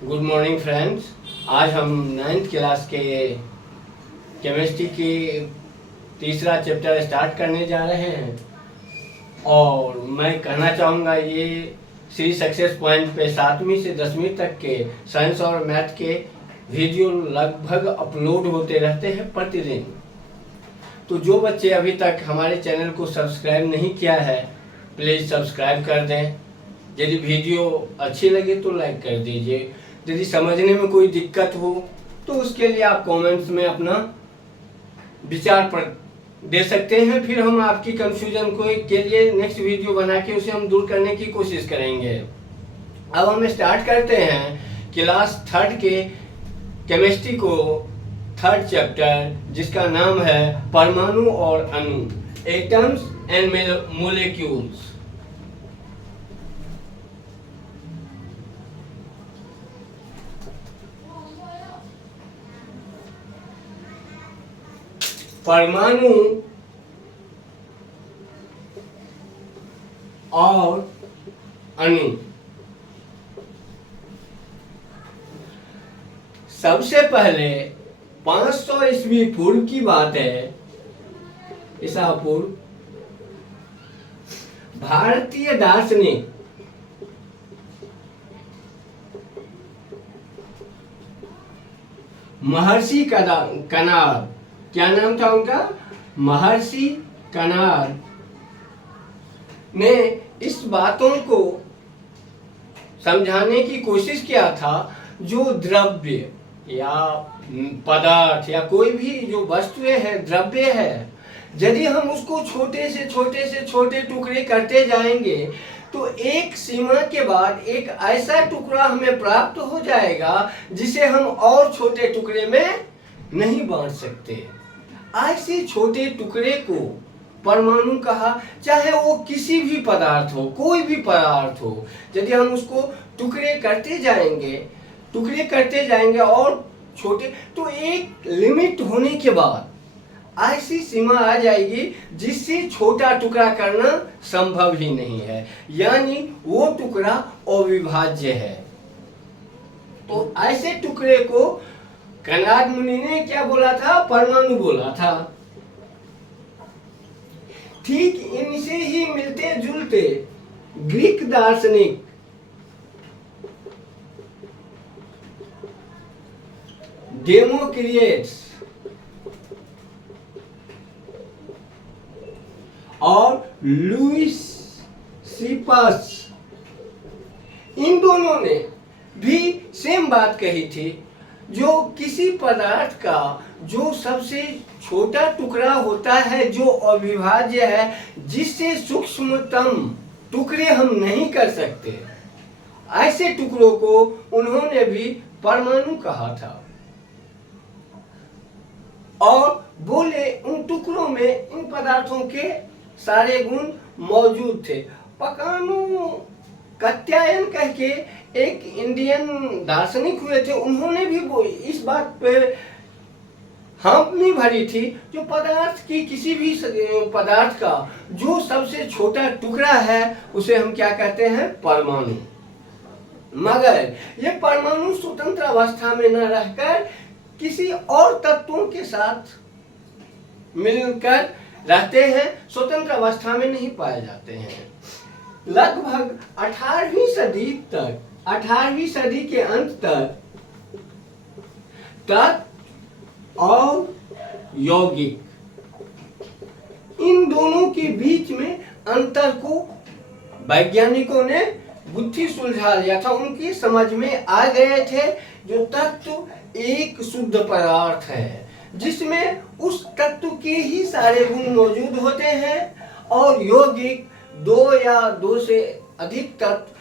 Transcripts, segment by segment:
Good morning friends. आज हम 9th class के केमिस्ट्री की तीसरा चैप्टर स्टार्ट करने जा रहे हैं और मैं कहना चाहूँगा ये सी सक्सेस पॉइंट पे 7वीं से 10वीं तक के साइंस और मैथ के वीडियो लगभग अपलोड होते रहते हैं प्रतिदिन। तो जो बच्चे अभी तक हमारे चैनल को सब्सक्राइब नहीं किया है प्लीज़ सब्सक्राइब कर दें। यदि वीडियो अच्छी लगे तो लाइक कर दीजिए। यदि समझने में कोई दिक्कत हो तो उसके लिए आप कमेंट्स में अपना विचार दे सकते हैं, फिर हम आपकी कंफ्यूजन को के लिए नेक्स्ट वीडियो बना के उसे हम दूर करने की कोशिश करेंगे। अब हम स्टार्ट करते हैं क्लास 3rd के केमिस्ट्री को 3rd चैप्टर, जिसका नाम है परमाणु और अणु, एटम्स एंड मोलेक्यूल्स। परमाणु और अणु। सबसे पहले 500 ईस्वी पूर्व की बात है, ईसा पूर्व, भारतीय दार्शनिक महर्षि कनार, क्या नाम था उनका? महर्षि कनार ने इस बातों को समझाने की कोशिश किया था जो द्रव्य या पदार्थ या कोई भी जो वस्तुएं है, द्रव्य है, यदि हम उसको छोटे से छोटे टुकड़े करते जाएंगे तो एक सीमा के बाद एक ऐसा टुकड़ा हमें प्राप्त हो जाएगा जिसे हम और छोटे टुकड़े में नहीं बांट सकते। ऐसे छोटे टुकड़े को परमाणु कहा, चाहे वो किसी भी पदार्थ हो, कोई भी पदार्थ हो। यदि हम उसको टुकड़े करते जाएंगे और छोटे, तो एक लिमिट होने के बाद ऐसी सीमा आ जाएगी जिससे छोटा टुकड़ा करना संभव ही नहीं है, यानी वो टुकड़ा अविभाज्य है। तो ऐसे टुकड़े को कनाद मुनि ने क्या बोला था? परमाणु बोला था। ठीक इनसे ही मिलते जुलते ग्रीक दार्शनिक डेमोक्रिटस और लुईस सीपस, इन दोनों ने भी सेम बात कही थी। जो किसी पदार्थ का जो सबसे छोटा टुकड़ा होता है, जो अविभाज्य है, जिससे सूक्ष्मतम टुकड़े हम नहीं कर सकते, ऐसे टुकड़ों को उन्होंने भी परमाणु कहा था। और बोले उन टुकड़ों में इन पदार्थों के सारे गुण मौजूद थे। पकानु कात्यायन कह के एक इंडियन दार्शनिक हुए थे, उन्होंने भी वो इस बात पे हामी भरी थी, जो पदार्थ की किसी भी पदार्थ का जो सबसे छोटा टुकड़ा है उसे हम क्या कहते हैं? परमाणु। मगर ये परमाणु स्वतंत्र अवस्था में न रहकर किसी और तत्वों के साथ मिलकर रहते हैं, स्वतंत्र अवस्था में नहीं पाए जाते हैं। लगभग 18वीं सदी के अंत तक तत्व और यौगिक, इन दोनों के बीच में अंतर को वैज्ञानिकों ने बुद्धि सुलझा लिया था। उनकी समझ में आ गए थे जो तत्व एक शुद्ध पदार्थ है जिसमें उस तत्व के ही सारे गुण मौजूद होते हैं, और यौगिक 2 या 2 से अधिक तत्व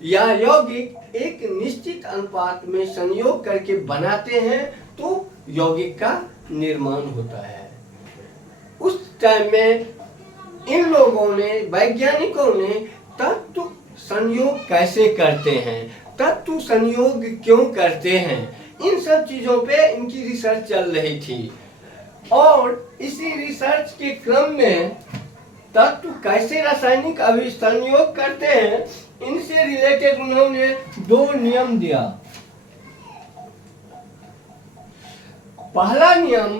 या यौगिक एक निश्चित अनुपात में संयोग करके बनाते हैं तो यौगिक का निर्माण होता है। उस टाइम में इन लोगों ने, वैज्ञानिकों ने, तत्व संयोग कैसे करते हैं, तत्व संयोग क्यों करते हैं, इन सब चीजों पे इनकी रिसर्च चल रही थी। और इसी रिसर्च के क्रम में तत्व कैसे रासायनिक अभिसंयोग करते हैं, इनसे रिलेटेड उन्होंने 2 नियम दिया। पहला नियम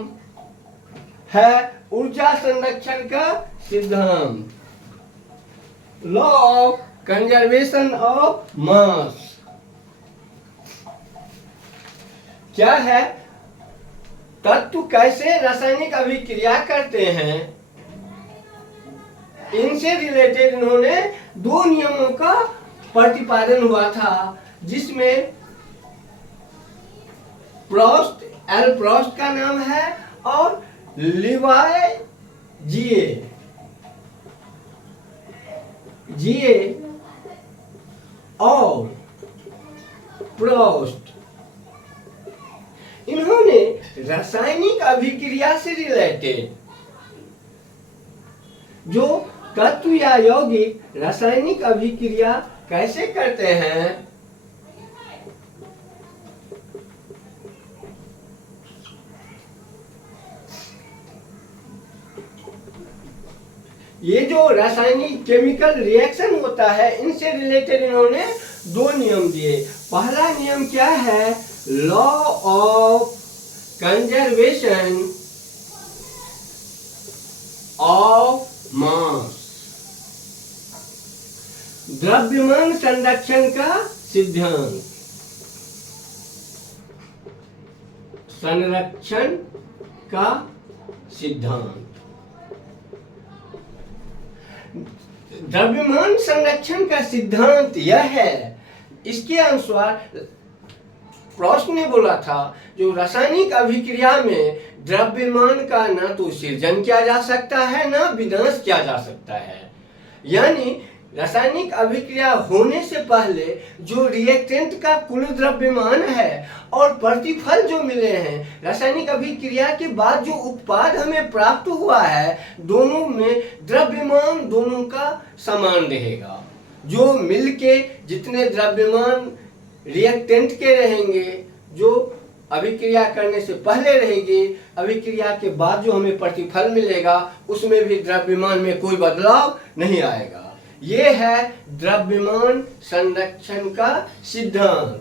है ऊर्जा संरक्षण का सिद्धांत, law of conservation of mass. क्या है? तत्व कैसे रासायनिक अभिक्रिया करते हैं, इनसे रिलेटेड इन्होंने दो नियमों का प्रतिपादन हुआ था, जिसमें प्रोस्ट, एल प्रोस्ट का नाम है, और लिवाय जीए और प्रोस्ट, इन्होंने रासायनिक अभिक्रिया से रिलेटेड जो तत्व या यौगिक रासायनिक अभिक्रिया कैसे करते हैं, ये जो रासायनिक केमिकल रिएक्शन होता है, इनसे रिलेटेड इन्होंने दो नियम दिए। पहला नियम क्या है? Law of conservation of mass, द्रव्यमान संरक्षण का सिद्धांत, संरक्षण का सिद्धांत। द्रव्यमान संरक्षण का सिद्धांत यह है, इसके अनुसार प्रोस्ट ने बोला था जो रासायनिक अभिक्रिया में द्रव्यमान का ना तो सृजन किया जा सकता है ना विनाश किया जा सकता है। यानी रासायनिक अभिक्रिया होने से पहले जो रिएक्टेंट का कुल द्रव्यमान है और प्रतिफल जो मिले हैं, रासायनिक अभिक्रिया के बाद जो उत्पाद हमें प्राप्त हुआ है, दोनों में द्रव्यमान दोनों का समान रहेगा। जो मिलके जितने द्रव्यमान रिएक्टेंट के रहेंगे, जो अभिक्रिया करने से पहले रहेगी, अभिक्रिया के बाद जो हमें प्रतिफल मिलेगा, उसमें भी द्रव्यमान में कोई बदलाव नहीं आएगा। ये है द्रव्यमान संरक्षण का सिद्धांत।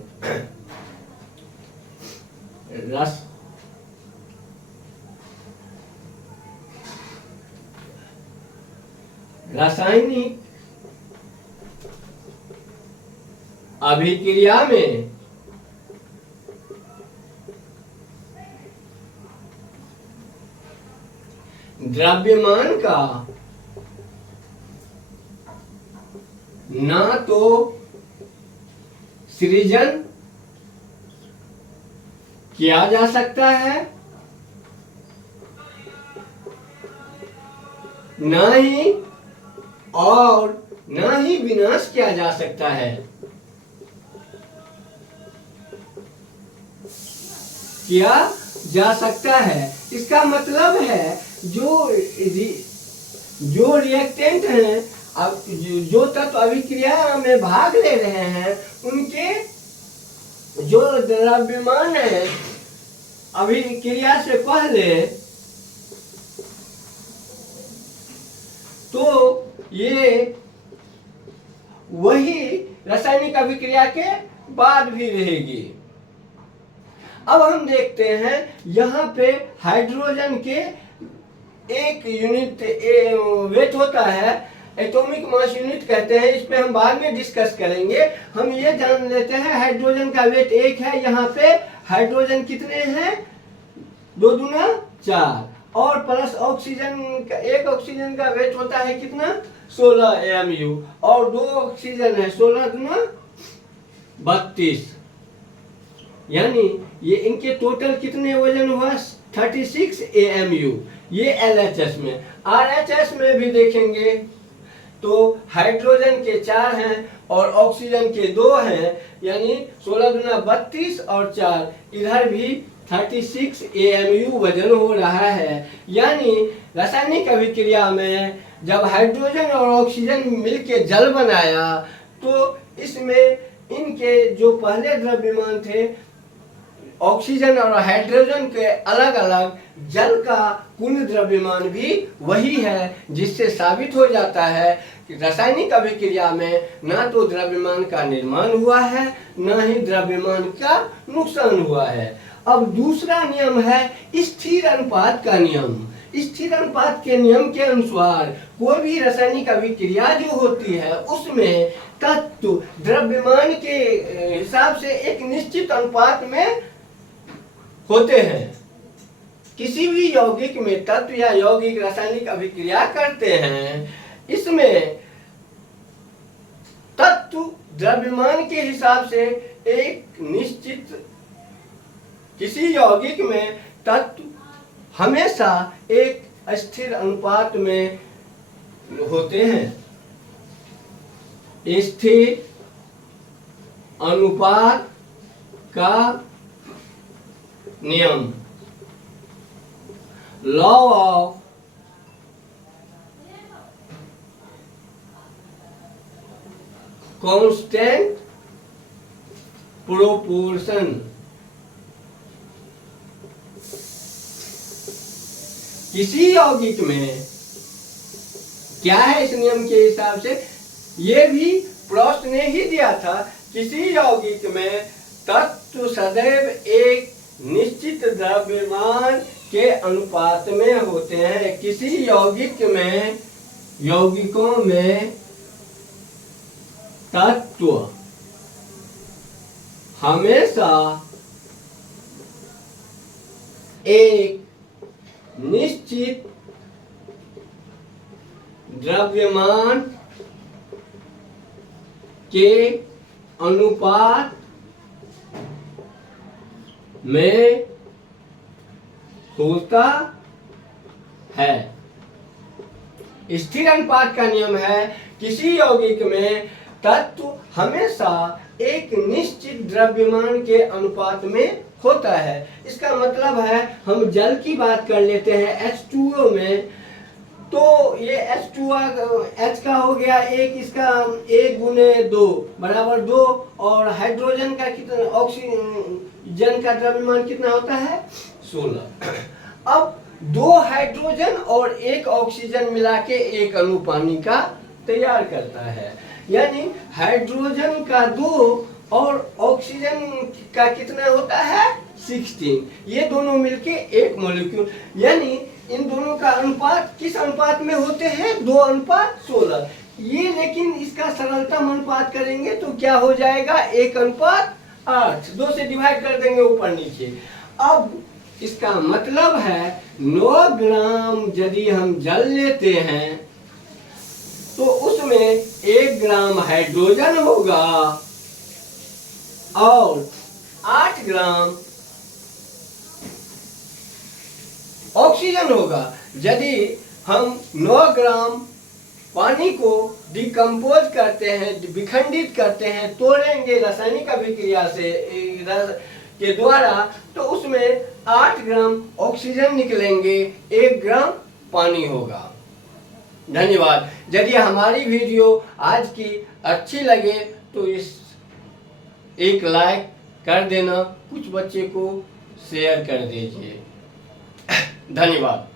रासायनिक अभिक्रिया में द्रव्यमान का ना तो सृजन किया जा सकता है, ना ही विनाश किया जा सकता है। किया जा सकता है इसका मतलब है जो रिएक्टेंट हैं, अब जो तत्व अभिक्रिया में भाग ले रहे हैं, उनके जो द्रव्यमान है अभिक्रिया से पहले, तो ये वही रासायनिक अभिक्रिया के बाद भी रहेगी। अब हम देखते हैं यहाँ पे हाइड्रोजन के एक यूनिट वेट होता है, एटॉमिक मास यूनिट कहते हैं। इस पे हम बाद में डिस्कस करेंगे। हम ये जान लेते हैं हाइड्रोजन का वेट 1 है। यहाँ पे हाइड्रोजन कितने हैं? 2 दूना 4, और प्लस ऑक्सीजन का, एक ऑक्सीजन का वेट होता है कितना? 16 AMU, और 2 ऑक्सीजन है, 16 दूना 32। यानी ये इनके टोटल कितने वजन हुआ? 36 AMU। ये LHS में। RHS में भी देखेंगे तो हाइड्रोजन के 4 हैं और ऑक्सीजन के 2 हैं, यानी 16 दूना 32 और 4, इधर भी 36 AMU वजन हो रहा है। यानी रासायनिक अभिक्रिया में जब हाइड्रोजन और ऑक्सीजन मिलके जल बनाया, तो इसमें इनके जो पहले द्रव्यमान थे, ऑक्सीजन और हाइड्रोजन के अलग अलग, जल का कुल द्रव्यमान भी वही है, जिससे साबित हो जाता है कि रासायनिक अभिक्रिया में ना तो द्रव्यमान का निर्माण हुआ है, ना ही द्रव्यमान का नुकसान हुआ है। अब दूसरा नियम है स्थिर अनुपात का नियम। स्थिर अनुपात के नियम के अनुसार कोई भी रासायनिक अभिक्रिया जो होती है उसमें तत्व द्रव्यमान के हिसाब से एक निश्चित अनुपात में होते हैं। किसी भी यौगिक में तत्व या यौगिक रासायनिक अभिक्रिया करते हैं, इसमें तत्व द्रव्यमान के हिसाब से एक निश्चित, किसी यौगिक में तत्व हमेशा एक स्थिर अनुपात में होते हैं। स्थिर अनुपात का नियम, लॉ ऑफ कांस्टेंट प्रोपोर्शन। किसी यौगिक में क्या है इस नियम के हिसाब से, ये भी प्रश्न ने ही दिया था। किसी यौगिक में तत्व सदैव एक निश्चित द्रव्यमान के अनुपात में होते हैं। किसी यौगिकों में तत्व हमेशा एक निश्चित द्रव्यमान के अनुपात में होता है। स्थिर अनुपात का नियम है किसी यौगिक में तत्व हमेशा एक निश्चित द्रव्यमान के अनुपात में होता है। इसका मतलब है, हम जल की बात कर लेते हैं H2O में, तो ये H का हो गया एक, इसका 1 गुने 2 बराबर 2, और हाइड्रोजन का कितना, ऑक्सीजन का द्रव्यमान कितना होता है 16। अब 2 हाइड्रोजन और 1 ऑक्सीजन मिला के 1 अणु पानी का तैयार करता है। यानी हाइड्रोजन का 2 और ऑक्सीजन का कितना होता है 16, ये दोनों मिलके 1 मॉलिक्यूल। यानी इन दोनों का अनुपात किस अनुपात में होते हैं, 2:16। ये लेकिन इसका सरलतम अनुपात करेंगे तो क्या हो जाएगा, 1:8। 2 से डिवाइड कर देंगे ऊपर नीचे। अब इसका मतलब है 9 ग्राम यदि हम जल लेते हैं तो उसमें 1 ग्राम हाइड्रोजन होगा और 8 ग्राम ऑक्सीजन होगा। यदि हम 9 ग्राम पानी को डिकम्पोज करते हैं, विखंडित करते हैं, तोड़ेंगे रासायनिक अभिक्रिया से के द्वारा, तो उसमें 8 ग्राम ऑक्सीजन निकलेंगे, 1 ग्राम पानी होगा। धन्यवाद। यदि हमारी वीडियो आज की अच्छी लगे तो एक लाइक कर देना, कुछ बच्चे को शेयर कर दीजिए। धन्यवाद।